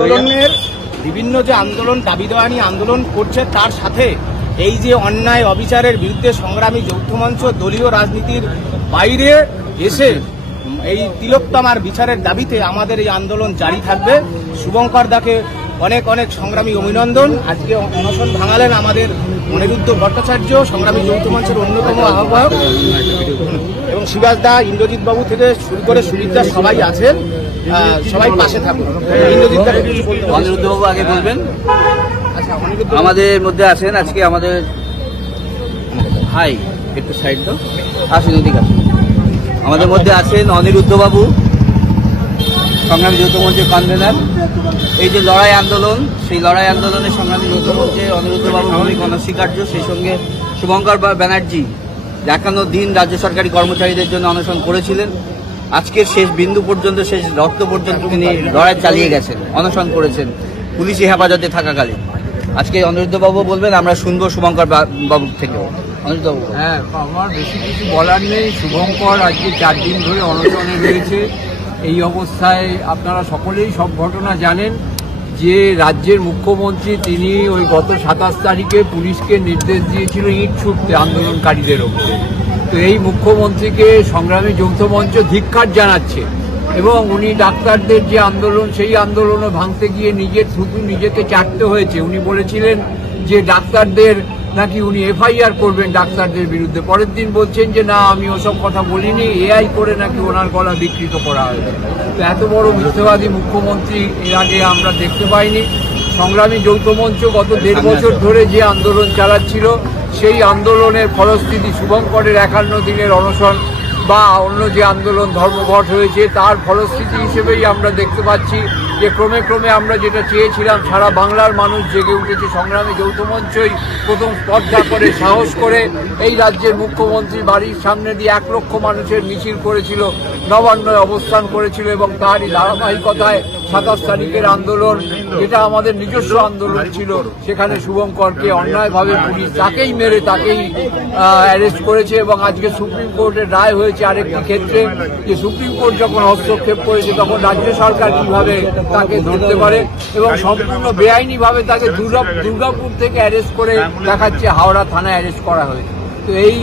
আন্দোলনের বিভিন্ন যে আন্দোলন দাবি দেওয়া নিয়ে আন্দোলন করছে তার সাথে এই যে অন্যায় অবিচারের বিরুদ্ধে সংগ্রামী যৌথ মঞ্চ দলীয় রাজনীতির বাইরে এসে এই তিলোত্তমার বিচারের দাবিতে আমাদের এই আন্দোলন জারি থাকবে। শুভঙ্কর দাকে অনেক অনেক সংগ্রামী অভিনন্দন। আজকে অনশন ভাঙালেন আমাদের অনিরুদ্ধ ভট্টাচার্য, সংগ্রামী যৌথ মঞ্চের অন্যতম আহ্বায়ক, এবং শিবাস দা, ইন্দ্রজিৎ বাবু থেকে শুরু করে সুজিত দা সবাই আছেন। সবাই পাশে থাকুন। অনিরুদ্ধ বাবু আগে বলবেন। আমাদের মধ্যে আছেন আজকে আমাদের ভাই, একটু সাইড দাও, আসুন ওদিকে আসুন। আমাদের মধ্যে আছেন অনিরুদ্ধ বাবু, সংগ্রামী যৌথ মঞ্চের কনভেনার। এই যে লড়াই আন্দোলন, সেই লড়াই আন্দোলনের সংগ্রামী যৌথ মঞ্চে অনিরুদ্ধ বাবু ভূমিকা অনস্বীকার্য। সেই সঙ্গে শুভঙ্কর ব্যানার্জি 51 দিন রাজ্য সরকারি কর্মচারীদের জন্য অনশন করেছিলেন। আজকের শেষ বিন্দু পর্যন্ত, শেষ রক্ত পর্যন্ত তিনি লড়াই চালিয়ে গেছেন, অনশন করেছেন পুলিশি হেফাজতে থাকাকালীন। আজকে অনিরুদ্ধ বাবু বলবেন, আমরা শুনবো শুভঙ্কর বাবুর থেকেও। অনিরুদ্ধ বাবু। হ্যাঁ, আমার বেশি কিছু বলার নেই। শুভঙ্কর আজকে 4 দিন ধরে অনশনে রয়েছে। এই অবস্থায় আপনারা সকলেই সব ঘটনা জানেন যে রাজ্যের মুখ্যমন্ত্রী তিনি ওই গত 27 তারিখে পুলিশকে নির্দেশ দিয়েছিল ইট ছুটতে আন্দোলনকারীদের উপরে। তো এই মুখ্যমন্ত্রীকে সংগ্রামী যৌথ মঞ্চ ধিক্কার জানাচ্ছে, এবং উনি ডাক্তারদের যে আন্দোলন, সেই আন্দোলনও ভাঙতে গিয়ে শুধু নিজেকে চাটতে হয়েছে। উনি বলেছিলেন যে ডাক্তারদের নাকি উনি এফআইআর করবেন ডাক্তারদের বিরুদ্ধে। পরের দিন বলছেন যে না, আমি ওসব কথা বলিনি, এআই করে নাকি ওনার গলা বিকৃত করা হয়েছে। তো এত বড় মিথ্যাবাদী মুখ্যমন্ত্রী এর আগে আমরা দেখতে পাইনি। সংগ্রামী যৌথ মঞ্চ গত 1.5 বছর ধরে যে আন্দোলন চালাচ্ছিল, সেই আন্দোলনের ফলশ্রুতি শুভঙ্করের 51 দিনের অনশন বা অন্য যে আন্দোলন ধর্মঘট হয়েছে, তার ফলশ্রুতি হিসেবেই আমরা দেখতে পাচ্ছি যে ক্রমে ক্রমে আমরা যেটা চেয়েছিলাম, সারা বাংলার মানুষ জেগে উঠেছে। সংগ্রামী যৌথ মঞ্চই প্রথম স্পর্ধা করে, সাহস করে এই রাজ্যের মুখ্যমন্ত্রী বাড়ির সামনে দিয়ে 1 লক্ষ মানুষের মিছিল করেছিল, নবান্নয় অবস্থান করেছিল, এবং তারই ধারাবাহিকতায় 27 তারিখের আন্দোলন, যেটা আমাদের নিজস্ব আন্দোলন ছিল, সেখানে শুভঙ্করকে অন্যায়ভাবে পুলিশ তাকেই মেরে তাকেই অ্যারেস্ট করেছে। এবং আজকে সুপ্রিম কোর্টের রায় হয়েছে আরেকটি ক্ষেত্রে, যে সুপ্রিম কোর্ট যখন হস্তক্ষেপ করেছে তখন রাজ্য সরকার কিভাবে তাকে ধরতে পারে, এবং সম্পূর্ণ বেআইনিভাবে তাকে দুর্গাপুর থেকে অ্যারেস্ট করে দেখাচ্ছে হাওড়া থানায় অ্যারেস্ট করা হয়েছে। তো এই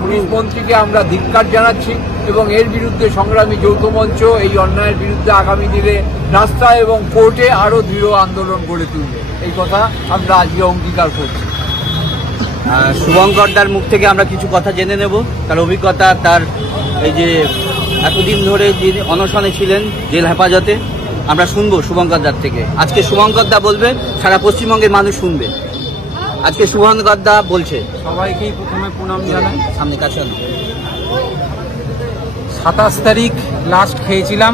পুলিশ মন্ত্রীকে আমরা ধিক্কার জানাচ্ছি, এবং এর বিরুদ্ধে সংগ্রামী যৌথ মঞ্চ এই অন্যায়ের বিরুদ্ধে আগামী দিনে রাস্তায় এবং কোর্টে আরো দৃঢ় আন্দোলন গড়ে তুলবে, এই কথা আমরা আজকে অঙ্গীকার করছি। শুভঙ্কর দার মুখ থেকে আমরা কিছু কথা জেনে নেব, তার অভিজ্ঞতা, তার এই যে এতদিন ধরে যে অনশনে ছিলেন জেল হেফাজতে, আমরা শুনবো শুভঙ্কর দার থেকে। আজকে শুভঙ্কর দা বলবে, সারা পশ্চিমবঙ্গের মানুষ শুনবে। আজকে শুভঙ্কর দা বলছে। সবাইকেই প্রথমে প্রণাম জানাই। সামনে কাছে 27 তারিখ লাস্ট খেয়েছিলাম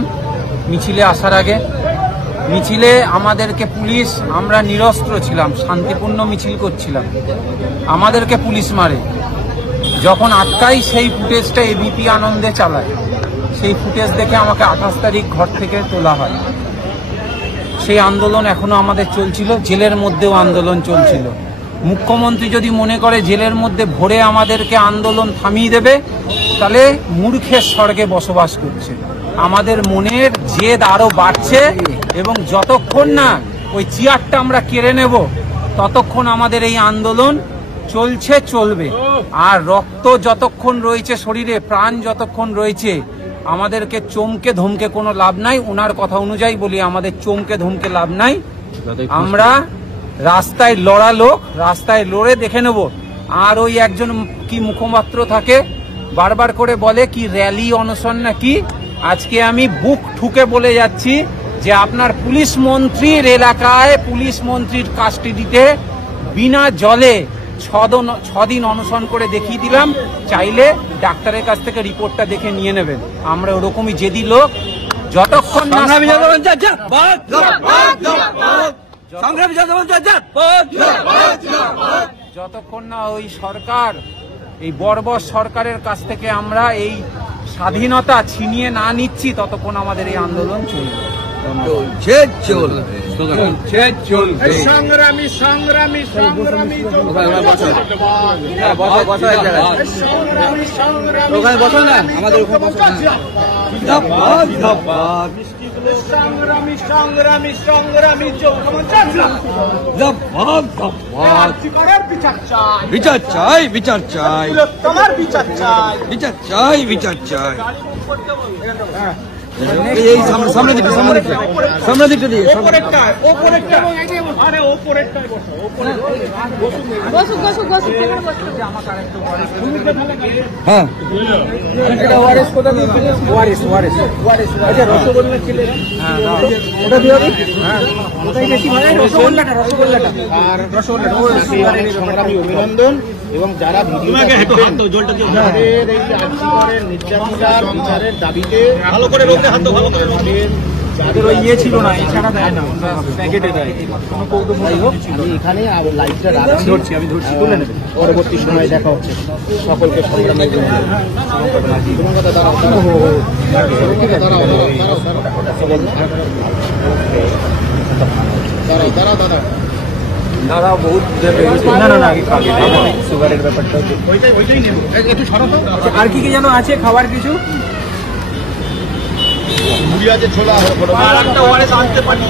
মিছিলে আসার আগে। মিছিলে আমাদেরকে পুলিশ, আমরা নিরস্ত্র ছিলাম, শান্তিপূর্ণ মিছিল করছিলাম, আমাদেরকে পুলিশ মারে। যখন আটকাই, সেই ফুটেজটা এবিপি আনন্দে চালায়। সেই ফুটেজ দেখে আমাকে 28 তারিখ ঘর থেকে তোলা হয়। সেই আন্দোলন এখনো আমাদের চলছিল, জেলের মধ্যেও আন্দোলন চলছিল। মুখ্যমন্ত্রী যদি মনে করে জেলের মধ্যে ভরে আমাদেরকে আন্দোলন থামিয়ে দেবে, তাহলে মূর্খের স্বর্গে বসবাস করছে। আমাদের মনের জেদ আরো বাড়ছে, এবং যতক্ষণ না ওই চেয়ারটা আমরা কেড়ে নেব, ততক্ষণ আমাদের এই আন্দোলন চলছে, চলবে। আর রক্ত যতক্ষণ রয়েছে শরীরে, প্রাণ যতক্ষণ রয়েছে, আমাদেরকে চমকে ধমকে কোনো লাভ নাই। ওনার কথা অনুযায়ী বলি, আমাদের চমকে ধমকে লাভ নাই। আমরা রাস্তায় লড়া লোক, রাস্তায় লড়ে দেখে নেব। আর ওই একজন কি মুখপাত্র থাকে, বারবার করে বলে কি র্যালি অনশন নাকি। আজকে আমি বুক ঠুকে বলে যাচ্ছি যে আপনার পুলিশ মন্ত্রীর এলাকায়, পুলিশ মন্ত্রীর কাস্টডিতে বিনা জলে 6 দিন অনশন করে দেখিয়ে দিলাম। চাইলে ডাক্তারের কাছ থেকে রিপোর্টটা দেখে নিয়ে নেবেন। আমরা ওরকমই জেদি লোক। যতক্ষণ না ওই সরকার, এই বর্বর সরকারের কাছ থেকে আমরা এই স্বাধীনতা ছিনিয়ে না নিচ্ছি, ততক্ষণ আমাদের এই আন্দোলন চলবে। সংগ্রামী সংগ্রামী সংগ্রামী আমাদের সংগ্রামী সংগ্রামী সংগ্রামী যৌথমঞ্চ বিচার চাই, বিচার চাই, বিচার চাই, তোমার বিচার চাই, বিচার চাই, বিচার চাই। এই সামনে দিকে, সামনে দিকে, সামনে দিকে দিয়ে ওপরেরটায়, ওপরেরটায়, আরে ওপরেরটায় বসো, হ্যাঁ এটা ওয়ারেস কোথা দিয়ে ছিল? ওয়ারেস ওয়ারেস ওয়ারেস আচ্ছা রসগোল্লা ছিল ওটা দিয়ে হবে হ্যাঁ ওটাই বেশি ভালো রসগোল্লাটা রসগোল্লাটা আর রসগোল্লাটা সংগ্রামী অভিনন্দন এবং যারা ভিডিও যাদের এই আর্থিকের নির্যাতিতার বিচারের দাবিতে ভালো করে রোদে হাত ভালো করে যাদের ওই ইয়ে ছিল না এছাড়া দেয় না প্যাকেটে দেয় যাই হোক আমি এখানে আর লাইভটা রাখছি আমি ধরছি তুলে নেবেন পরবর্তী সময়ে দেখা হচ্ছে সকলকে সংগ্রামী দাদা বহুত না না না সুগারের ব্যাপারটা একটু সরাতো আর কি কি যেন আছে খাবার কিছু মুড়ি আছে ছোলা আর একটা ওয়ারেস আনতে পারি